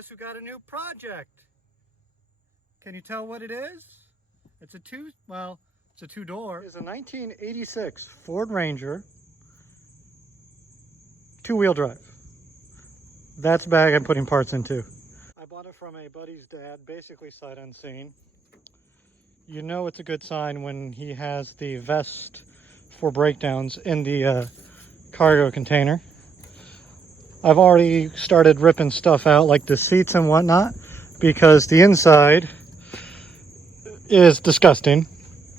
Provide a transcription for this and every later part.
guess we got a new project. Can you tell what it is? It's a two-door. It's a 1986 Ford Ranger, two-wheel drive. That's the bag I'm putting parts into. I bought it from a buddy's dad, basically sight unseen. You know it's a good sign when he has the vest for breakdowns in the cargo container. I've already started ripping stuff out like the seats and whatnot because the inside is disgusting.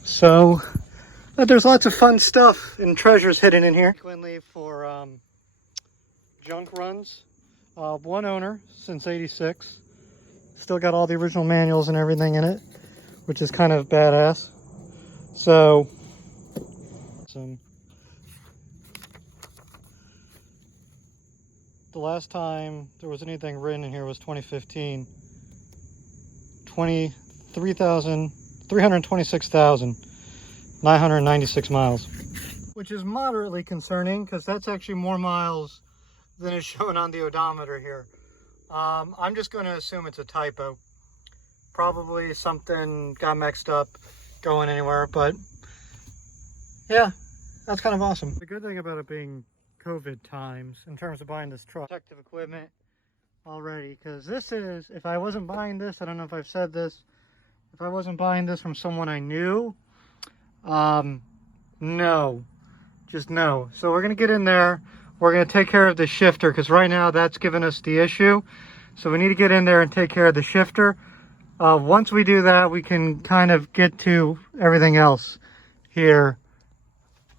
So there's lots of fun stuff and treasures hidden in here. Frequently for junk runs. One owner since '86. Still got all the original manuals and everything in it, which is kind of badass. So the last time there was anything written in here was 2015. 326,996 miles. Which is moderately concerning because that's actually more miles than is shown on the odometer here. I'm just going to assume it's a typo. Probably something got mixed up going anywhere, but yeah, that's kind of awesome. The good thing about it being COVID times in terms of buying this truck, protective equipment already, because this is, if I wasn't buying this, I don't know if I've said this, if I wasn't buying this from someone I knew, no, just no. So we're going to get in there. We're going to take care of the shifter because right now that's giving us the issue. So we need to get in there and take care of the shifter. Once we do that, we can kind of get to everything else here.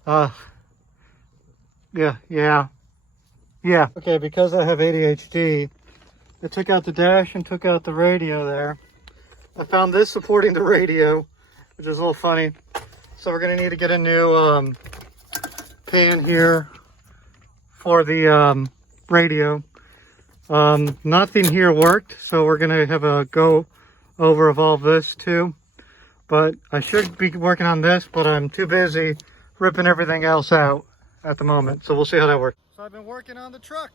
Yeah. Okay, because I have ADHD, I took out the dash and took out the radio there. I found this supporting the radio, which is a little funny. So we're going to need to get a new pan here for the radio. Nothing here worked, so we're going to have a go over of all this too. But I should be working on this, but I'm too busy ripping everything else out at the moment. So we'll see how that works. So I've been working on the truck.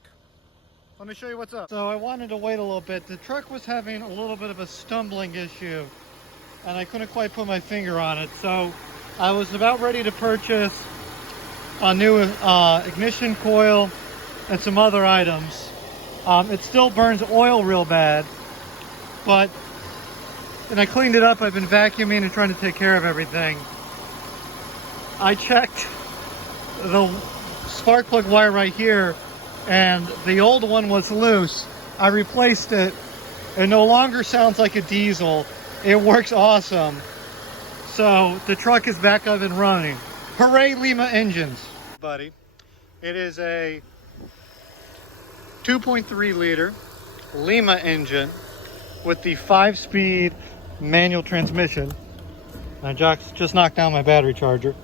Let me show you what's up. So I wanted to wait a little bit. The truck was having a little bit of a stumbling issue and I couldn't quite put my finger on it. So I was about ready to purchase a new ignition coil and some other items. It still burns oil real bad, and I cleaned it up. I've been vacuuming and trying to take care of everything. I checked the spark plug wire right here, and the old one was loose. I replaced it. It no longer sounds like a diesel. It works awesome. So the truck is back up and running. Hooray, Lima engines. Buddy, it is a 2.3 liter Lima engine with the 5-speed manual transmission. I just knocked down my battery charger.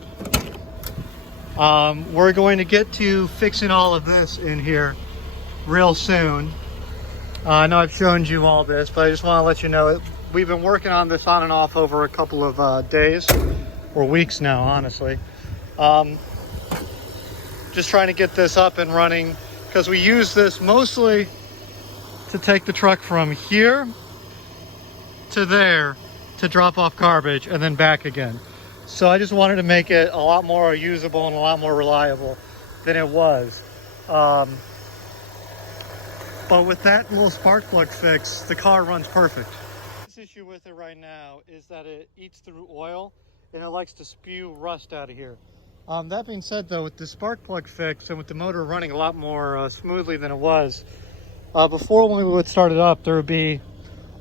We're going to get to fixing all of this in here real soon. I know I've shown you all this, but I just want to let you know we've been working on this on and off over a couple of days or weeks now, honestly. Just trying to get this up and running because we use this mostly to take the truck from here to there to drop off garbage and then back again. So I just wanted to make it a lot more usable and a lot more reliable than it was. But with that little spark plug fix, the car runs perfect. This issue with it right now is that it eats through oil and it likes to spew rust out of here. That being said though, with the spark plug fix and with the motor running a lot more smoothly than it was, before when we would start it up, there would be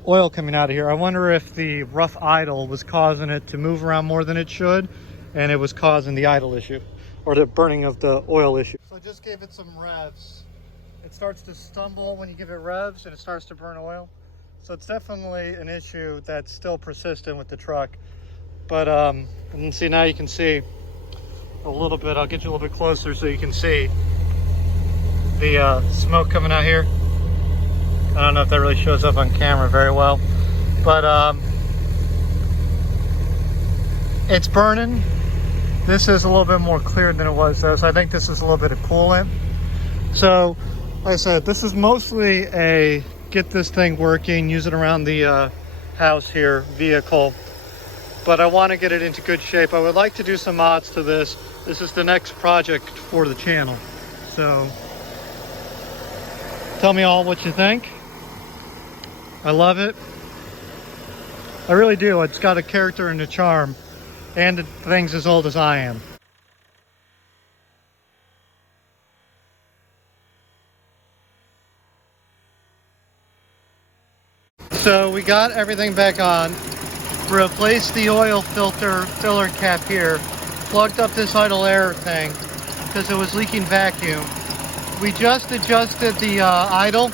oil coming out of here. I wonder if the rough idle was causing it to move around more than it should, and it was causing the idle issue, or the burning of the oil issue. So I just gave it some revs. It starts to stumble when you give it revs, and it starts to burn oil. So it's definitely an issue that's still persistent with the truck. But, and see, now you can see a little bit. I'll get you a little bit closer so you can see the smoke coming out here. I don't know if that really shows up on camera very well, but it's burning. This is a little bit more clear than it was though, so I think this is a little bit of coolant. So like I said, this is mostly a get this thing working, use it around the house here, vehicle. But I want to get it into good shape. I would like to do some mods to this. This is the next project for the channel. So tell me all what you think. I love it. I really do. It's got a character and a charm, and the thing's as old as I am. So we got everything back on, replaced the oil filler cap here, plugged up this idle air thing because it was leaking vacuum. We just adjusted the idle.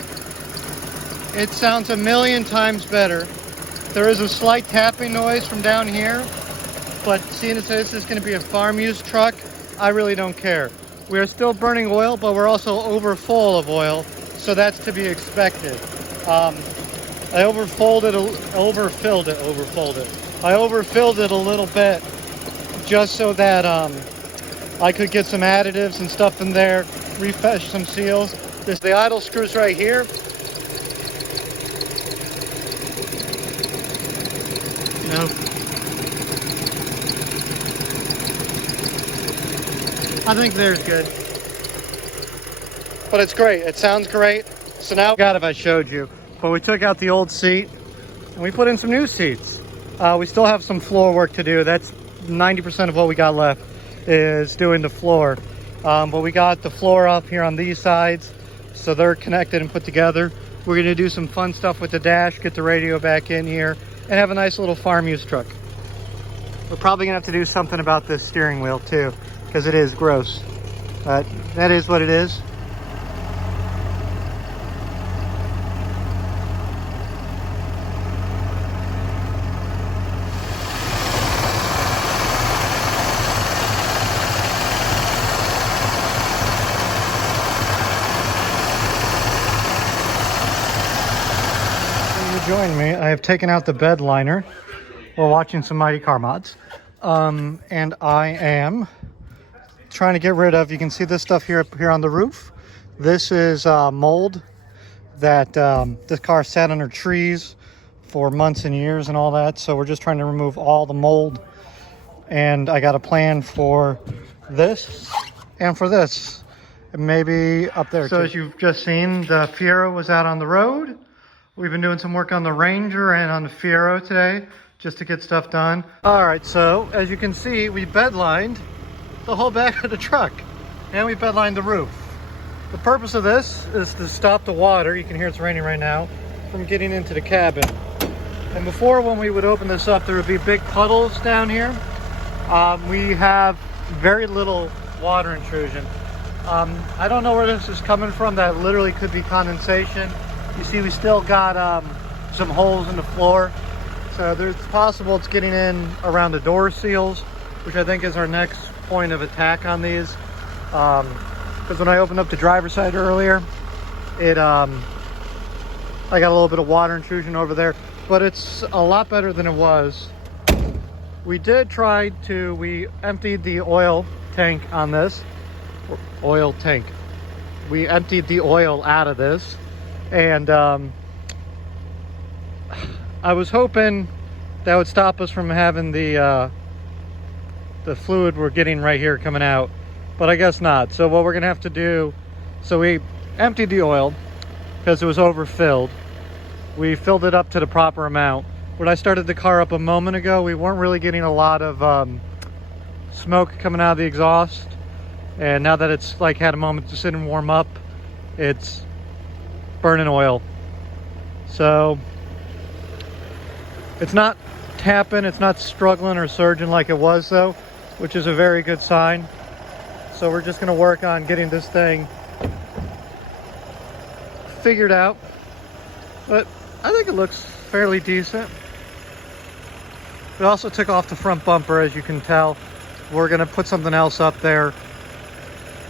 It sounds a million times better. There is a slight tapping noise from down here, but seeing as this is going to be a farm use truck, I really don't care. We are still burning oil, but we're also over full of oil, so that's to be expected. I overfilled it a little bit just so that I could get some additives and stuff in there, refresh some seals. There's the idle screws right here. Nope. I think there's good. But it's great. It sounds great. So now, God, if I showed you. But we took out the old seat and we put in some new seats. We still have some floor work to do. That's 90% of what we got left is doing the floor. But we got the floor up here on these sides, so they're connected and put together. We're gonna do some fun stuff with the dash, get the radio back in here, and have a nice little farm use truck. We're probably gonna have to do something about this steering wheel too, because it is gross. But that is what it is. Join me. I have taken out the bed liner. We're watching some Mighty Car mods. And I am trying to get rid of, you can see this stuff here on the roof. This is mold that this car sat under trees for months and years and all that. So we're just trying to remove all the mold. And I got a plan for this and for this. And maybe up there. So too. As you've just seen, the Fiero was out on the road. We've been doing some work on the Ranger and on the Fiero today, just to get stuff done. All right, so as you can see, we bedlined the whole back of the truck, and we bedlined the roof. The purpose of this is to stop the water, you can hear it's raining right now, from getting into the cabin. And before, when we would open this up, there would be big puddles down here. We have very little water intrusion. I don't know where this is coming from. That literally could be condensation. You see, we still got some holes in the floor. So it's possible it's getting in around the door seals, which I think is our next point of attack on these. Because when I opened up the driver's side earlier, I got a little bit of water intrusion over there, but it's a lot better than it was. We emptied the oil tank on this. We emptied the oil out of this. And I was hoping that would stop us from having the fluid we're getting right here coming out, but I guess not. So what we're gonna have to do, so we emptied the oil because it was overfilled. We filled it up to the proper amount. When I started the car up a moment ago, we weren't really getting a lot of smoke coming out of the exhaust. And now that it's like had a moment to sit and warm up, it's burning oil. So it's not tapping, it's not struggling or surging like it was though, which is a very good sign. So we're just going to work on getting this thing figured out, but I think it looks fairly decent. We also took off the front bumper, as you can tell. We're going to put something else up there,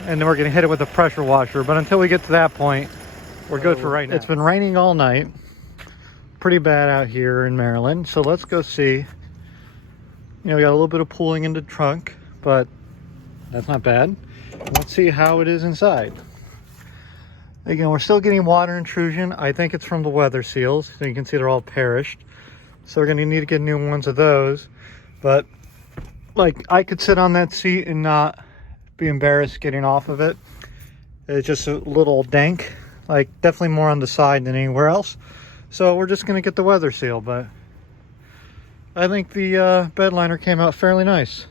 and then we're going to hit it with a pressure washer. But until we get to that point, we're good for right now. It's been raining all night. Pretty bad out here in Maryland. So let's go see. You know, we got a little bit of pooling in the trunk, but that's not bad. Let's see how it is inside. Again, we're still getting water intrusion. I think it's from the weather seals. So you can see they're all perished. So we're gonna need to get new ones of those. But like, I could sit on that seat and not be embarrassed getting off of it. It's just a little dank, like definitely more on the side than anywhere else. So we're just gonna get the weather seal, but I think the bed liner came out fairly nice.